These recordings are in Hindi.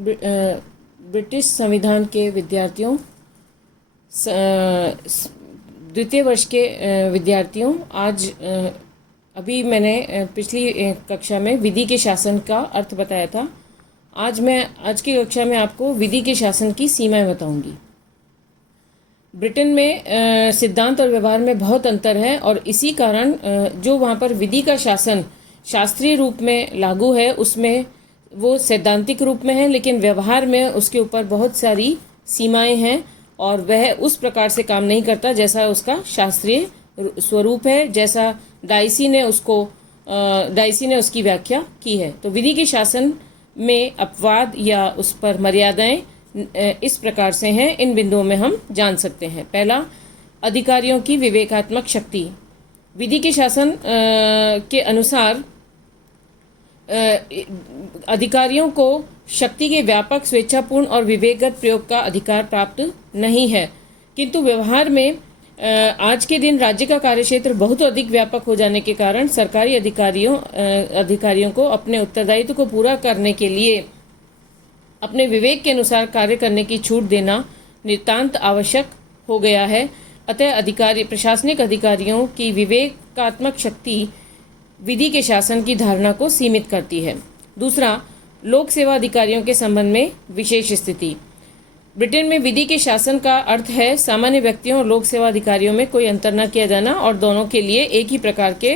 ब्रिटिश संविधान के विद्यार्थियों, द्वितीय वर्ष के विद्यार्थियों, आज अभी मैंने पिछली कक्षा में विधि के शासन का अर्थ बताया था। आज की कक्षा में आपको विधि के शासन की सीमाएं बताऊंगी। ब्रिटेन में सिद्धांत और व्यवहार में बहुत अंतर है और इसी कारण जो वहाँ पर विधि का शासन शास्त्रीय रूप में लागू है उसमें वो सैद्धांतिक रूप में है, लेकिन व्यवहार में उसके ऊपर बहुत सारी सीमाएं हैं और वह उस प्रकार से काम नहीं करता जैसा उसका शास्त्रीय स्वरूप है, जैसा डाइसी ने उसकी व्याख्या की है। तो विधि के शासन में अपवाद या उस पर मर्यादाएं इस प्रकार से हैं, इन बिंदुओं में हम जान सकते हैं। पहला, अधिकारियों की विवेकात्मक शक्ति। विधि के शासन के अनुसार अधिकारियों को शक्ति के व्यापक, स्वेच्छापूर्ण और विवेकगत प्रयोग का अधिकार प्राप्त नहीं है, किंतु व्यवहार में आज के दिन राज्य का कार्यक्षेत्र बहुत अधिक व्यापक हो जाने के कारण सरकारी अधिकारियों को अपने उत्तरदायित्व को पूरा करने के लिए अपने विवेक के अनुसार कार्य करने की छूट देना नितांत आवश्यक हो गया है। अतः प्रशासनिक अधिकारियों की विवेकात्मक शक्ति विधि के शासन की धारणा को सीमित करती है। दूसरा, लोक सेवा अधिकारियों के संबंध में विशेष स्थिति। ब्रिटेन में विधि के शासन का अर्थ है सामान्य व्यक्तियों और लोक सेवा अधिकारियों में कोई अंतर न किया जाना और दोनों के लिए एक ही प्रकार के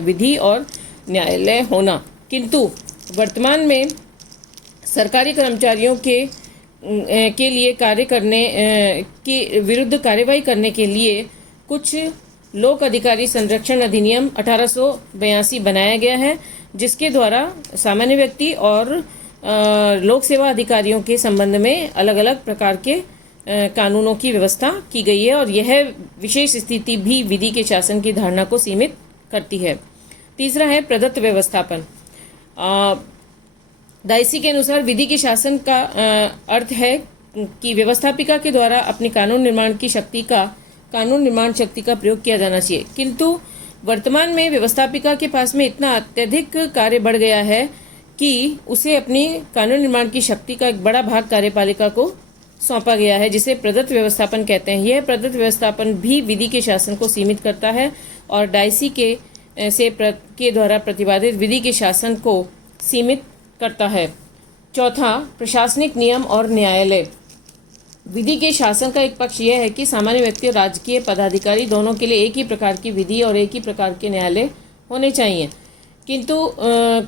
विधि और न्यायालय होना। किंतु वर्तमान में सरकारी कर्मचारियों के लिए कार्य करने के विरुद्ध कार्यवाही करने के लिए कुछ लोक अधिकारी संरक्षण अधिनियम 1882 बनाया गया है, जिसके द्वारा सामान्य व्यक्ति और लोक सेवा अधिकारियों के संबंध में अलग अलग प्रकार के कानूनों की व्यवस्था की गई है और यह विशेष स्थिति भी विधि के शासन की धारणा को सीमित करती है। तीसरा है प्रदत्त व्यवस्थापन। डाइसी के अनुसार विधि के शासन का अर्थ है कि व्यवस्थापिका के द्वारा अपनी कानून निर्माण शक्ति का प्रयोग किया जाना चाहिए, किंतु वर्तमान में व्यवस्थापिका के पास में इतना अत्यधिक कार्य बढ़ गया है कि उसे अपनी कानून निर्माण की शक्ति का एक बड़ा भाग कार्यपालिका को सौंपा गया है, जिसे प्रदत्त व्यवस्थापन कहते हैं। यह प्रदत्त व्यवस्थापन भी विधि के शासन को सीमित करता है और डाइसी के द्वारा प्रतिपादित विधि के शासन को सीमित करता है। चौथा, प्रशासनिक नियम और न्यायालय। विधि के शासन का एक पक्ष यह है कि सामान्य व्यक्ति और राजकीय पदाधिकारी दोनों के लिए एक ही प्रकार की विधि और एक ही प्रकार के न्यायालय होने चाहिए, किंतु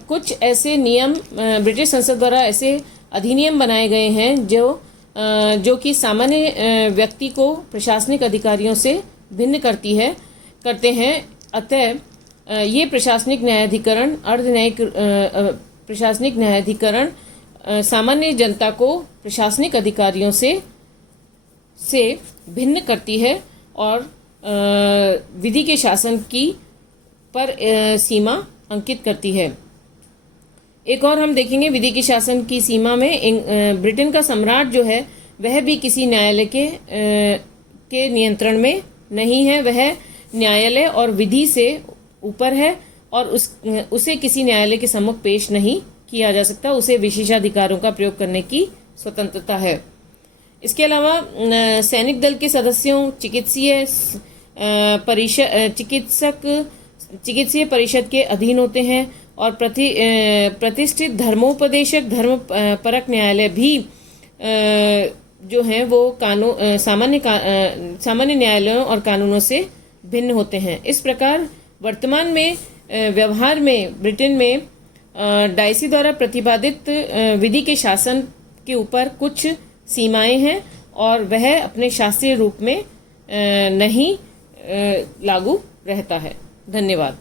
कुछ ऐसे नियम ब्रिटिश संसद द्वारा ऐसे अधिनियम बनाए गए हैं जो कि सामान्य व्यक्ति को प्रशासनिक अधिकारियों से भिन्न करते हैं। अतः ये प्रशासनिक न्यायाधिकरण प्रशासनिक न्यायाधिकरण सामान्य जनता को प्रशासनिक अधिकारियों से भिन्न करती है और विधि के शासन की पर सीमा अंकित करती है। एक और हम देखेंगे विधि के शासन की सीमा में ब्रिटेन का सम्राट जो है वह भी किसी न्यायालय के नियंत्रण में नहीं है। वह न्यायालय और विधि से ऊपर है और उसे किसी न्यायालय के सम्मुख पेश नहीं किया जा सकता। उसे विशेषाधिकारों का प्रयोग करने की स्वतंत्रता है। इसके अलावा सैनिक दल के सदस्यों चिकित्सीय परिषद के अधीन होते हैं और प्रतिष्ठित धर्मोपदेशक धर्म परक न्यायालय भी जो हैं वो सामान्य न्यायालयों और कानूनों से भिन्न होते हैं। इस प्रकार वर्तमान में व्यवहार में ब्रिटेन में डाइसी द्वारा प्रतिपादित विधि के शासन के ऊपर कुछ सीमाएं हैं और वह अपने शास्त्रीय रूप में नहीं लागू रहता है। धन्यवाद।